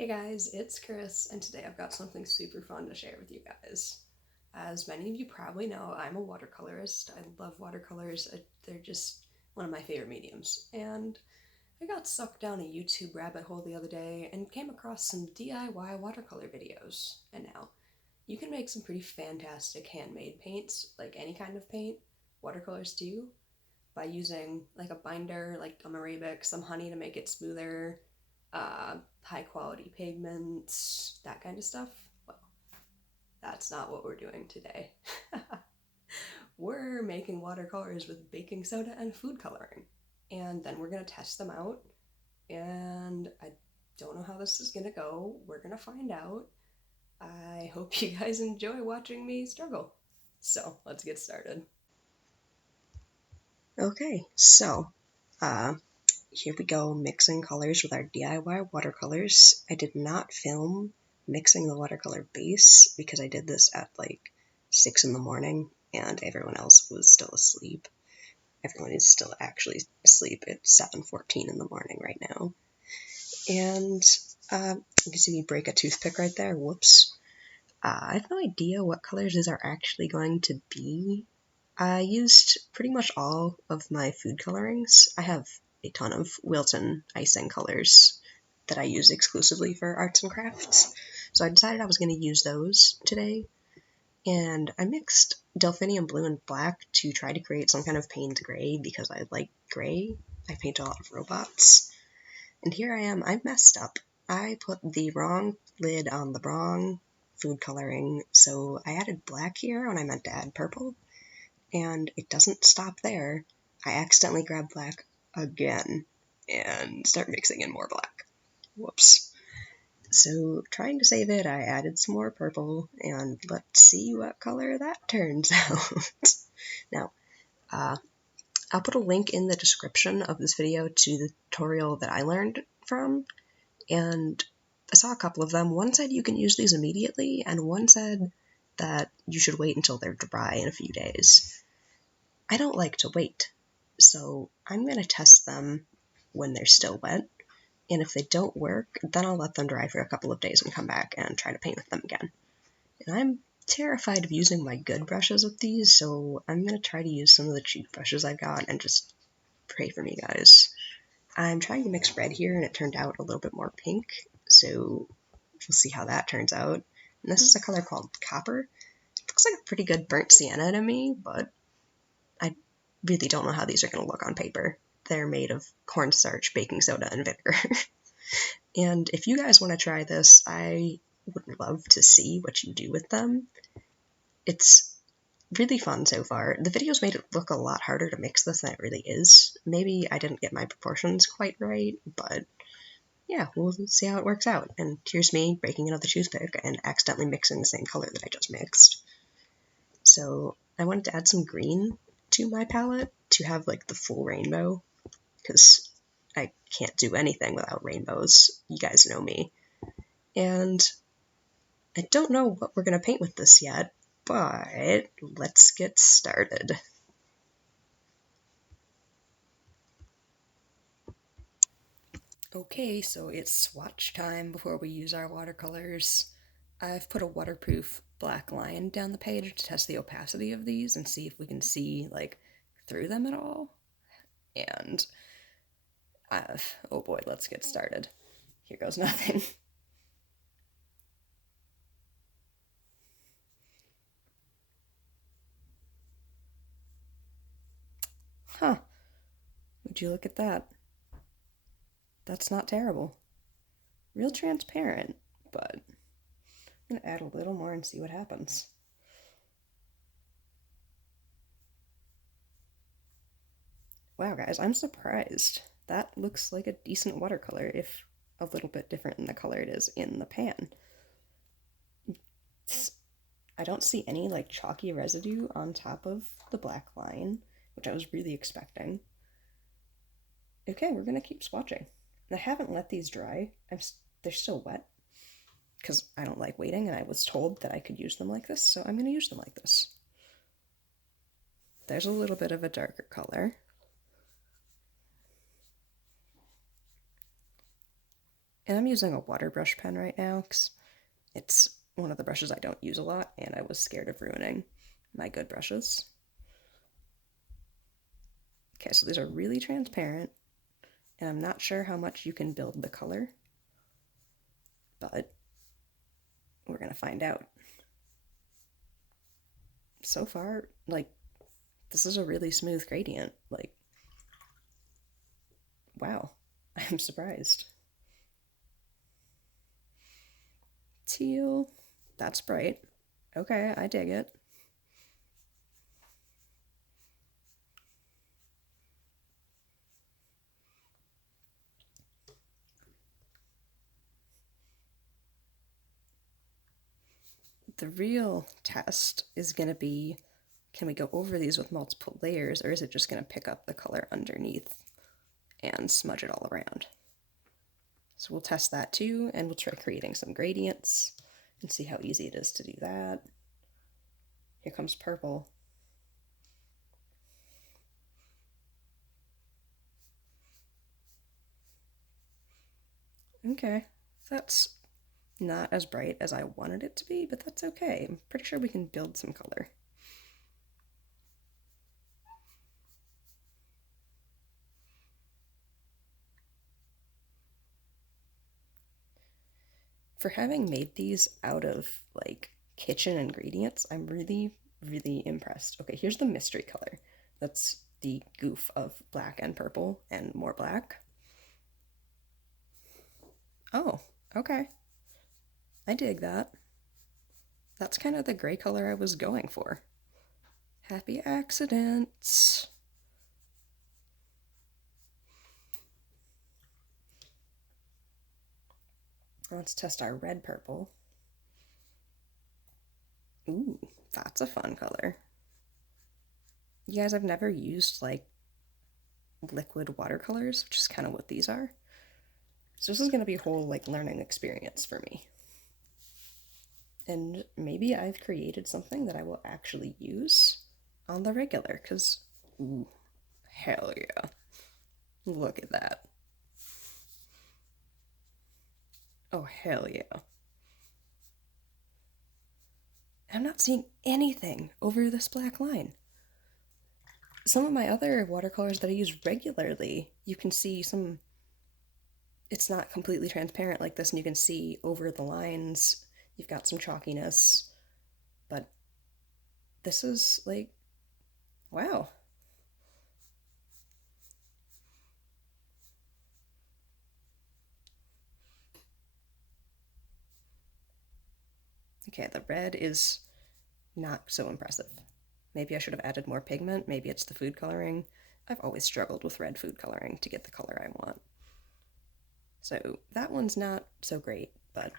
Hey guys, it's Chris, and today I've got something super fun to share with you guys. As many of you probably know, I'm a watercolorist. I love watercolors. They're just one of my favorite mediums. And I got sucked down a YouTube rabbit hole the other day and came across some DIY watercolor videos. And now, you can make some pretty fantastic handmade paints, like any kind of paint watercolors do, by using like a binder, like gum arabic, some honey to make it smoother, high quality pigments, that kind of stuff. Well, that's not what we're doing today. We're making watercolors with baking soda and food coloring. And then we're going to test them out. And I don't know how this is going to go. We're going to find out. I hope you guys enjoy watching me struggle. So let's get started. Okay, so here we go, mixing colors with our DIY watercolors. I did not film mixing the watercolor base because I did this at like 6 in the morning and everyone else was still asleep. Everyone is still actually asleep. It's 7:14 in the morning right now. And you can see me break a toothpick right there. Whoops. I have no idea what colors these are actually going to be. I used pretty much all of my food colorings. I have a ton of Wilton icing colors that I use exclusively for arts and crafts. So I decided I was going to use those today. And I mixed delphinium blue and black to try to create some kind of Payne's gray because I like gray. I paint a lot of robots. And here I am. I messed up. I put the wrong lid on the wrong food coloring, so I added black here when I meant to add purple. And it doesn't stop there. I accidentally grab black again and start mixing in more black. Whoops. So trying to save it, I added some more purple, and let's see what color that turns out. Now, I'll put a link in the description of this video to the tutorial that I learned from, and I saw a couple of them. One said you can use these immediately, and one said that you should wait until they're dry in a few days. I don't like to wait, so I'm going to test them when they're still wet, and if they don't work, then I'll let them dry for a couple of days and come back and try to paint with them again. And I'm terrified of using my good brushes with these, so I'm going to try to use some of the cheap brushes I got and just pray for me, guys. I'm trying to mix red here, and it turned out a little bit more pink, so we'll see how that turns out. And this is a color called Copper. It looks like a pretty good burnt sienna to me, but I really don't know how these are going to look on paper. They're made of cornstarch, baking soda, and vinegar. And if you guys want to try this, I would love to see what you do with them. It's really fun so far. The videos made it look a lot harder to mix this than it really is. Maybe I didn't get my proportions quite right, but yeah, we'll see how it works out. And here's me breaking another toothpick and accidentally mixing the same color that I just mixed. So I wanted to add some green to my palette to have like the full rainbow, because I can't do anything without rainbows. You guys know me. And I don't know what we're going to paint with this yet, but let's get started. Okay, so it's swatch time before we use our watercolors. I've put a waterproof black line down the page to test the opacity of these and see if we can see, like, through them at all. And, oh boy, let's get started. Here goes nothing. Huh. Would you look at that? That's not terrible. Real transparent, but I'm gonna add a little more and see what happens. Wow, guys, I'm surprised. That looks like a decent watercolor, if a little bit different in the color it is in the pan. I don't see any like chalky residue on top of the black line, which I was really expecting. Okay, we're gonna keep swatching. And I haven't let these dry. They're still wet because I don't like waiting, and I was told that I could use them like this, so I'm gonna use them like this. There's a little bit of a darker color. And I'm using a water brush pen right now because it's one of the brushes I don't use a lot, and I was scared of ruining my good brushes. Okay, so these are really transparent, and I'm not sure how much you can build the color, but we're gonna find out. So far, like, this is a really smooth gradient. Like, wow, I'm surprised. Teal, that's bright. Okay, I dig it. The real test is going to be, can we go over these with multiple layers, or is it just going to pick up the color underneath and smudge it all around? So we'll test that too, and we'll try creating some gradients and see how easy it is to do that. Here comes purple. Okay, that's not as bright as I wanted it to be, but that's okay. I'm pretty sure we can build some color. For having made these out of like kitchen ingredients, I'm really, really impressed. Okay, here's the mystery color. That's the goof of black and purple and more black. Oh, okay. I dig that. That's kind of the gray color I was going for. Happy accidents. Let's test our red purple. Ooh, that's a fun color. You guys, I've never used like liquid watercolors, which is kind of what these are. So this is going to be a whole like learning experience for me. And maybe I've created something that I will actually use on the regular, because, ooh, hell yeah. Look at that. Oh, hell yeah. I'm not seeing anything over this black line. Some of my other watercolors that I use regularly, you can see some, it's not completely transparent like this, and you can see over the lines, you've got some chalkiness, but this is like, wow. Okay, the red is not so impressive. Maybe I should have added more pigment. Maybe it's the food coloring. I've always struggled with red food coloring to get the color I want. So that one's not so great, but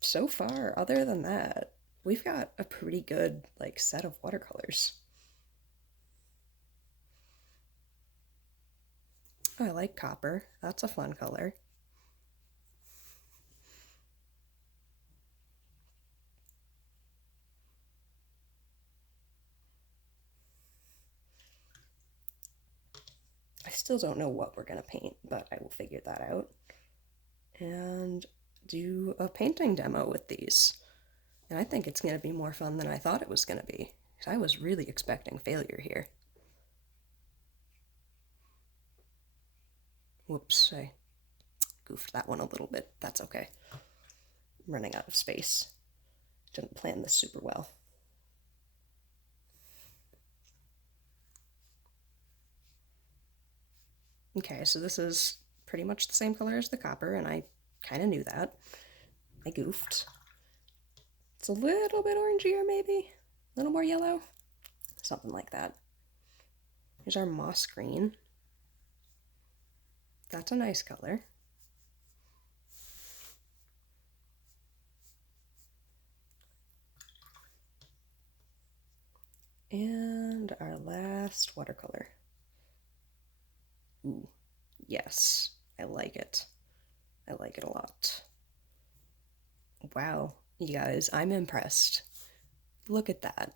so far, other than that, we've got a pretty good like set of watercolors. Oh, I like copper. That's a fun color. I still don't know what we're going to paint, but I will figure that out. And do a painting demo with these. And I think it's going to be more fun than I thought it was going to be. Because I was really expecting failure here. Whoops, I goofed that one a little bit. That's okay. I'm running out of space. Didn't plan this super well. Okay, so this is pretty much the same color as the copper, and I kind of knew that. I goofed. It's a little bit orangier, maybe? A little more yellow? Something like that. Here's our moss green. That's a nice color. And our last watercolor. Ooh, yes, I like it. I like it a lot. Wow, you guys, I'm impressed. Look at that.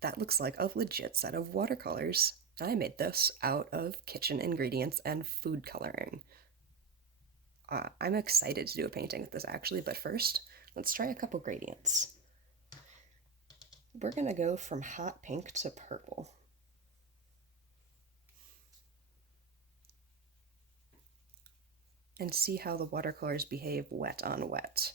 That looks like a legit set of watercolors. I made this out of kitchen ingredients and food coloring. I'm excited to do a painting with this actually, but first, let's try a couple gradients. We're gonna go from hot pink to purple. And see how the watercolors behave wet on wet.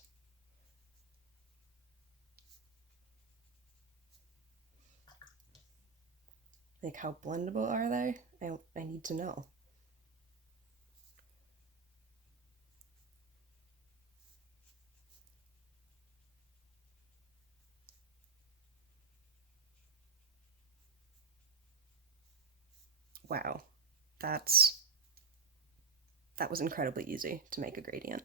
Like, how blendable are they? I need to know. Wow, that was incredibly easy to make a gradient.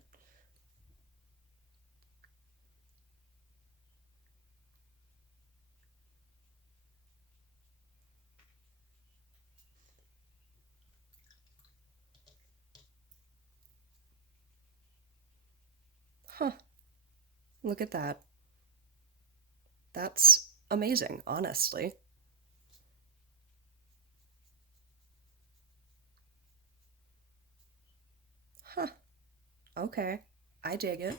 Huh, look at that. That's amazing, honestly. Huh, okay, I dig it.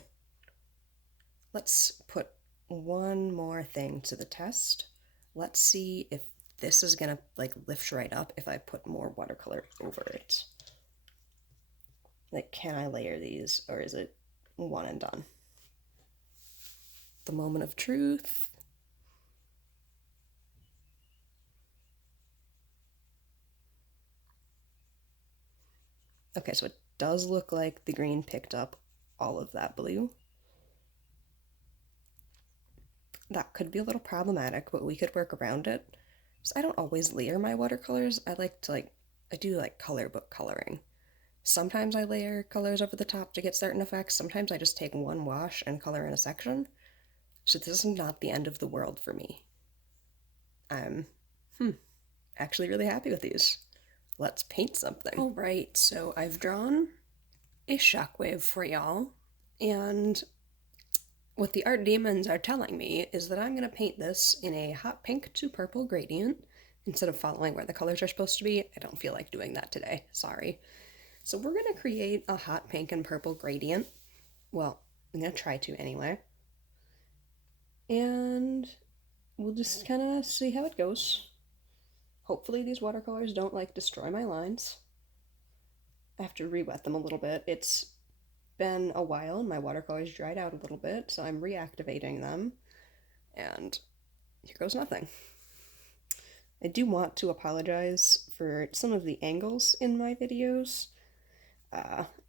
Let's put one more thing to the test. Let's see if this is gonna like lift right up if I put more watercolor over it. Like, can I layer these or is it one and done? The moment of truth. Okay, so it does look like the green picked up all of that blue. That could be a little problematic, but we could work around it. So I don't always layer my watercolors. I do like color book coloring. Sometimes I layer colors over the top to get certain effects. Sometimes I just take one wash and color in a section. So this is not the end of the world for me. I'm actually really happy with these. Let's paint something. All right, so I've drawn a shockwave for y'all, and what the art demons are telling me is that I'm going to paint this in a hot pink to purple gradient instead of following where the colors are supposed to be. I don't feel like doing that today, sorry. So we're going to create a hot pink and purple gradient. Well, I'm going to try to anyway. And we'll just kind of see how it goes. Hopefully these watercolors don't like destroy my lines. I have to re-wet them a little bit. It's been a while and my watercolors dried out a little bit, so I'm reactivating them. And here goes nothing. I do want to apologize for some of the angles in my videos.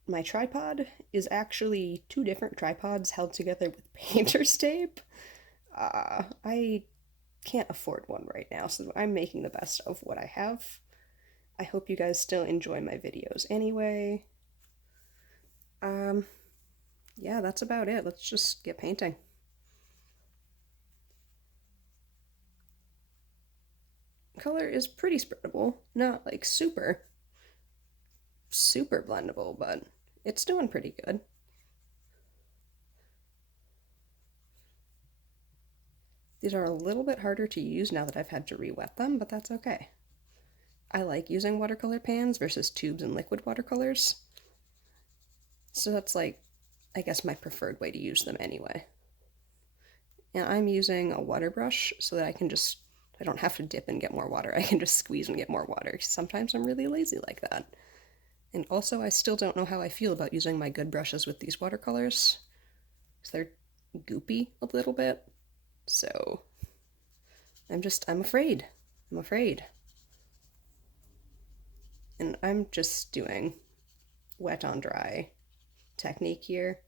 My tripod is actually 2 different tripods held together with painter's tape. I can't afford one right now, so I'm making the best of what I have. I hope you guys still enjoy my videos anyway. Yeah, that's about it. Let's just get painting. Color is pretty spreadable, not like super blendable, but it's doing pretty good. These are a little bit harder to use now that I've had to re-wet them, but that's okay. I like using watercolor pans versus tubes and liquid watercolors. So that's like, I guess, my preferred way to use them anyway. And I'm using a water brush so that I don't have to dip and get more water. I can just squeeze and get more water. Sometimes I'm really lazy like that. And also, I still don't know how I feel about using my good brushes with these watercolors. They're goopy a little bit. So I'm afraid. I'm afraid. And I'm just doing wet on dry technique here.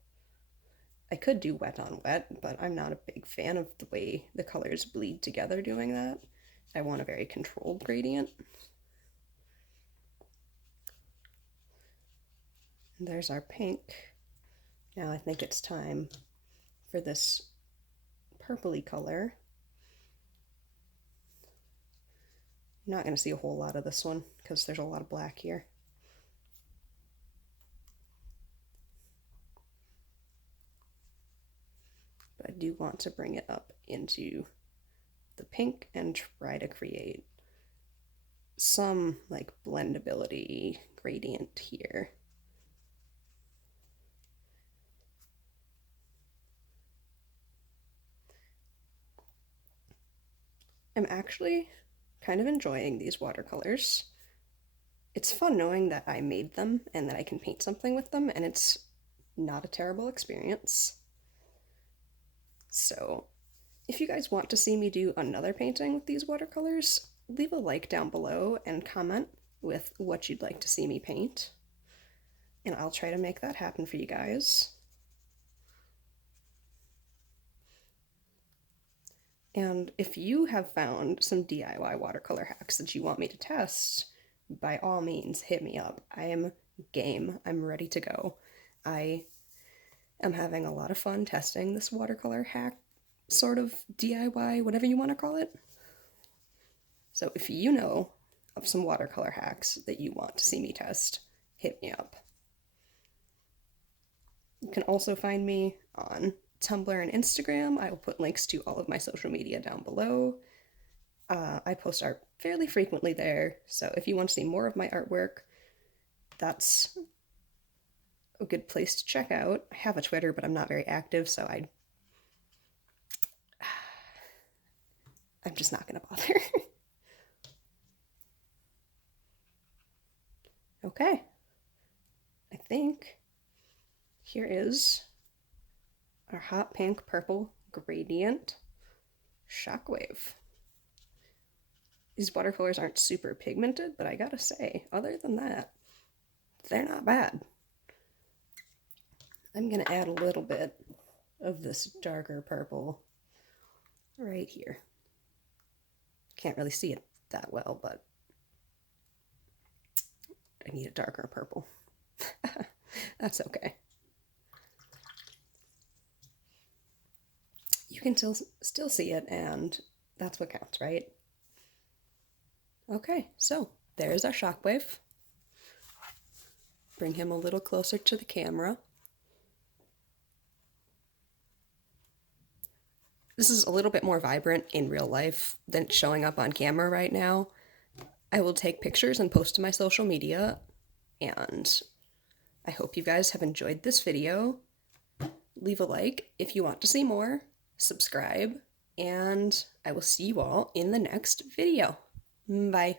I could do wet on wet, but I'm not a big fan of the way the colors bleed together doing that. I want a very controlled gradient. And there's our pink. Now I think it's time for this purpley color. You're not going to see a whole lot of this one because there's a lot of black here. But I do want to bring it up into the pink and try to create some like blendability gradient here. am actually kind of enjoying these watercolors. It's fun knowing that I made them and that I can paint something with them, and it's not a terrible experience. So, if you guys want to see me do another painting with these watercolors, leave a like down below and comment with what you'd like to see me paint. And I'll try to make that happen for you guys. And if you have found some DIY watercolor hacks that you want me to test, by all means, hit me up. I am game. I'm ready to go. I am having a lot of fun testing this watercolor hack, sort of DIY, whatever you want to call it. So if you know of some watercolor hacks that you want to see me test, hit me up. You can also find me on Tumblr and Instagram. I will put links to all of my social media down below. I post art fairly frequently there, so if you want to see more of my artwork, that's a good place to check out. I have a Twitter, but I'm not very active, so I'm just not going to bother. Okay. I think here is our hot pink purple gradient Shockwave. These watercolors aren't super pigmented, but I gotta say, other than that, they're not bad. I'm gonna add a little bit of this darker purple right here. Can't really see it that well, but I need a darker purple. That's okay. You can still see it, and that's what counts, right? Okay, so there's our Shockwave. Bring him a little closer to the camera. This is a little bit more vibrant in real life than showing up on camera right now. I will take pictures and post to my social media, and I hope you guys have enjoyed this video. Leave a like if you want to see more, subscribe, and I will see you all in the next video. Bye.